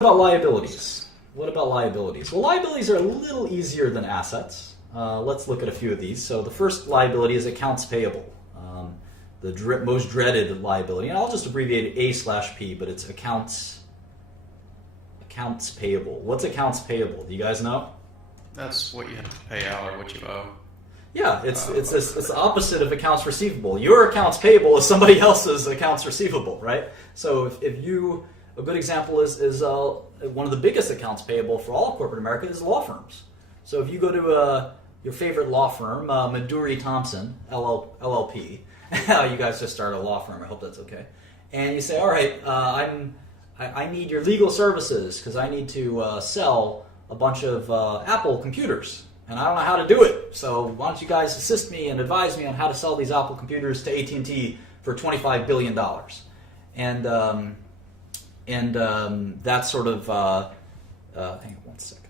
about liabilities? What about liabilities? Well, liabilities are a little easier than assets. Let's look at a few of these. So the first liability is accounts payable, the most dreaded liability. And I'll just abbreviate it A/P, but it's accounts payable. What's accounts payable? Do you guys know? That's what you have to pay out or what you owe. Yeah, it's the opposite of accounts receivable. Your accounts payable is somebody else's accounts receivable, right? So if you, a good example is one of the biggest accounts payable for all of corporate America is law firms. So if you go to your favorite law firm, Maduri Thompson, LLP, you guys just started a law firm, I hope that's okay, and you say, all right, I need your legal services because I need to sell a bunch of Apple computers. And I don't know how to do it, so why don't you guys assist me and advise me on how to sell these Apple computers to AT&T for $25 billion? And that's sort of, hang on one second.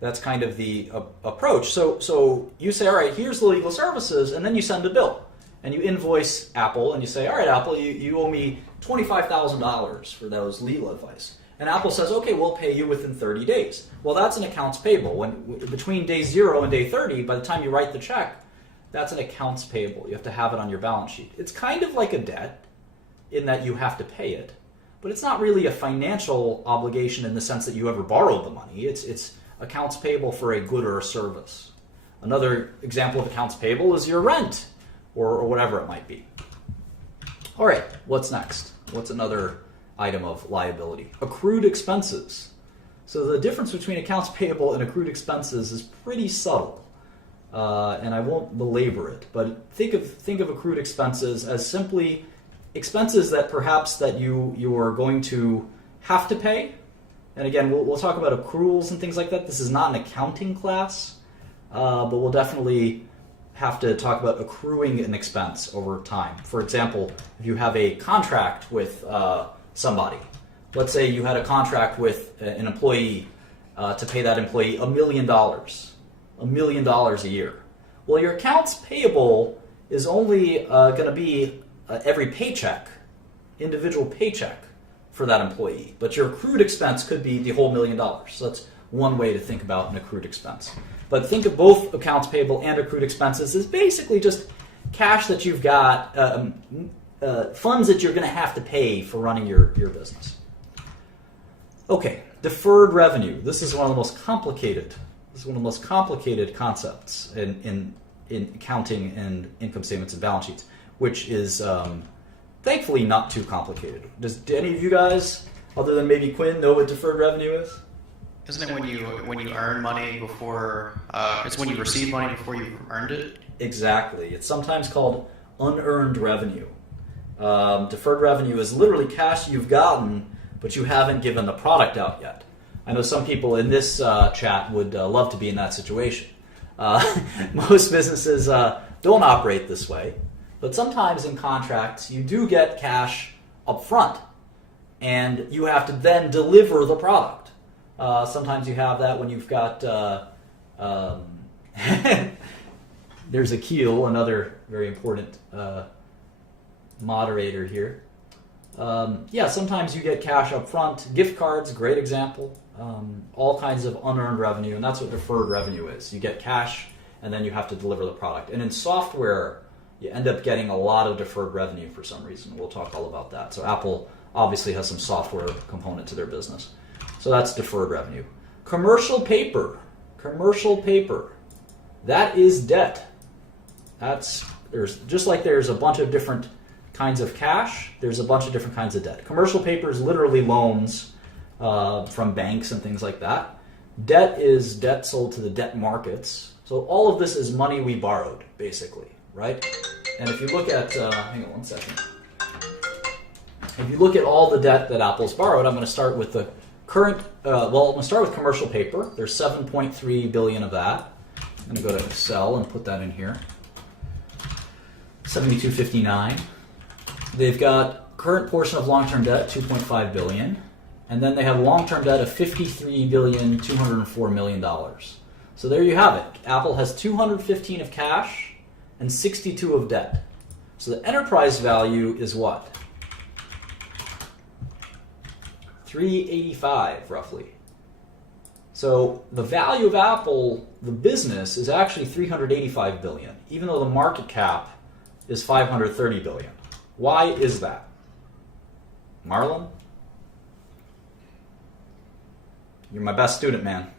That's kind of the approach. So you say, all right, here's the legal services, and then you send a bill. And you invoice Apple, and you say, all right, Apple, you owe me $25,000 for those legal advice. And Apple says, okay, we'll pay you within 30 days. Well, that's an accounts payable. Between day 0 and day 30, by the time you write the check, that's an accounts payable. You have to have it on your balance sheet. It's kind of like a debt in that you have to pay it, but it's not really a financial obligation in the sense that you ever borrowed the money. It's accounts payable for a good or a service. Another example of accounts payable is your rent or whatever it might be. All right, what's next? What's another item of liability? Accrued expenses. So the difference between accounts payable and accrued expenses is pretty subtle, and I won't belabor it. But think of accrued expenses as simply expenses that perhaps that you are going to have to pay. And again, we'll talk about accruals and things like that. This is not an accounting class, but we'll definitely have to talk about accruing an expense over time. For example, if you have a contract with somebody. Let's say you had a contract with an employee to pay that employee $1 million a year. Well, your accounts payable is only going to be every paycheck, individual paycheck for that employee. But your accrued expense could be the whole $1 million. So that's one way to think about an accrued expense. But think of both accounts payable and accrued expenses as basically just cash that you've got, funds that you're going to have to pay for running your business. Okay, deferred revenue. This is one of the most complicated. Concepts in accounting and income statements and balance sheets, which is thankfully not too complicated. Do any of you guys, other than maybe Quinn, know what deferred revenue is? Isn't it when you earn money before? It's when you receive money before you earned it. Exactly. It's sometimes called unearned revenue. Deferred revenue is literally cash you've gotten, but you haven't given the product out yet. I know some people in this chat would love to be in that situation. Most businesses don't operate this way, but sometimes in contracts you do get cash up front, and you have to then deliver the product. Sometimes you have that when you've got... there's Akil, another very important moderator here. Sometimes you get cash up front. Gift cards, great example. All kinds of unearned revenue, and that's what deferred revenue is. You get cash, and then you have to deliver the product. And in software, you end up getting a lot of deferred revenue for some reason. We'll talk all about that. So Apple obviously has some software component to their business. So that's deferred revenue. Commercial paper. That is debt. There's a bunch of different kinds of cash, there's a bunch of different kinds of debt. Commercial paper is literally loans from banks and things like that. Debt is debt sold to the debt markets. So all of this is money we borrowed, basically, right? And if you look at, hang on one second. If you look at all the debt that Apple's borrowed, I'm going to start with the current, I'm going to start with commercial paper. There's $7.3 billion of that. I'm going to go to Excel and put that in here. 7259. They've got current portion of long-term debt, $2.5 billion, and then they have long-term debt of $53,204 million. So there you have it. Apple has 215 of cash and 62 of debt. So the enterprise value is what? 385 roughly. So the value of Apple, the business, is actually 385 billion, even though the market cap is 530 billion. Why is that? Marlon? You're my best student, man.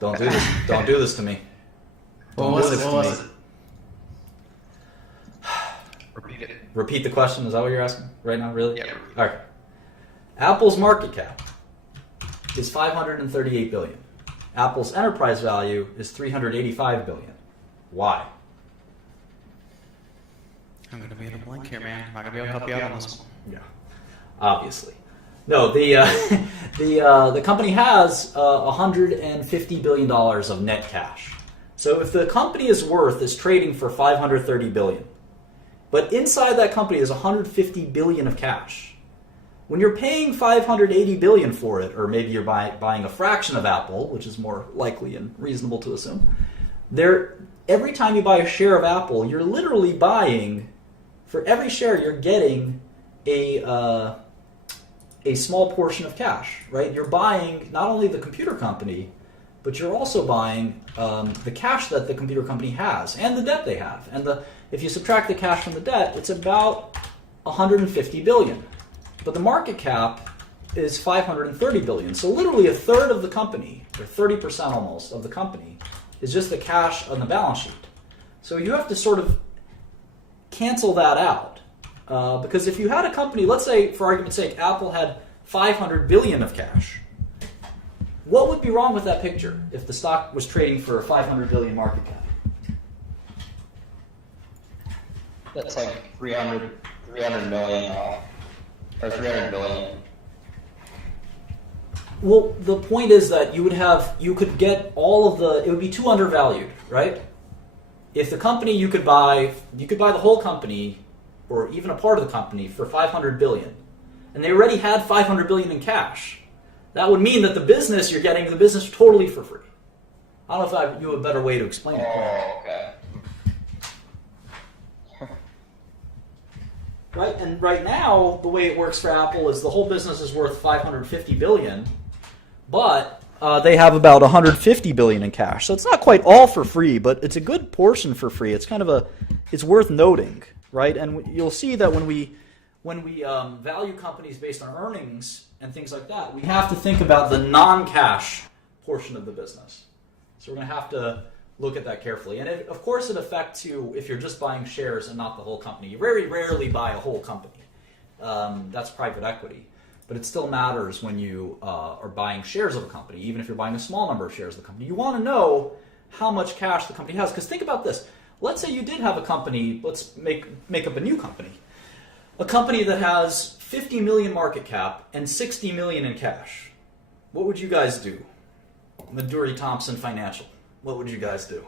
Don't do this. Don't do this to me. What was it? Repeat it. Repeat the question. Is that what you're asking right now? Really? Yeah. All right. Apple's market cap is 538 billion. Apple's enterprise value is 385 billion. Why? I'm going to be in a blank here, man. I'm not going to be able to help you out on this one. Yeah, obviously. No, the company has $150 billion of net cash. So if the company is trading for 530 billion, but inside that company is 150 billion of cash. When you're paying 580 billion for it, or maybe you're buying a fraction of Apple, which is more likely and reasonable to assume, every time you buy a share of Apple, you're literally buying, for every share, you're getting a small portion of cash, right? You're buying not only the computer company, but you're also buying the cash that the computer company has and the debt they have. And if you subtract the cash from the debt, it's about 150 billion. But the market cap is 530 billion. So literally a third of the company, or 30% almost of the company, is just the cash on the balance sheet. So you have to sort of cancel that out. Because if you had a company, let's say, for argument's sake, Apple had 500 billion of cash, what would be wrong with that picture if the stock was trading for a 500 billion market cap? That's like 300 million or 300 billion. Well, the point is that you could get all of it would be too undervalued, right? If the company you could buy the whole company, or even a part of the company, for 500 billion, and they already had 500 billion in cash. That would mean that the business you're getting the business totally for free. I don't know if you have a better way to explain it. Oh, okay. Right, and right now the way it works for Apple is the whole business is worth 550 billion, but they have about 150 billion in cash. So it's not quite all for free, but it's a good portion for free. It's it's worth noting, right? And you'll see that when we value companies based on earnings and things like that, we have to think about the non-cash portion of the business. So we're going to have to look at that carefully. And of course it affects you if you're just buying shares and not the whole company. You very rarely buy a whole company. That's private equity. But it still matters when you are buying shares of a company, even if you're buying a small number of shares of the company. You want to know how much cash the company has. Because think about this. Let's say you did have a company, let's make up a new company. A company that has 50 million market cap and 60 million in cash. What would you guys do? Maduri Thompson Financial. What would you guys do?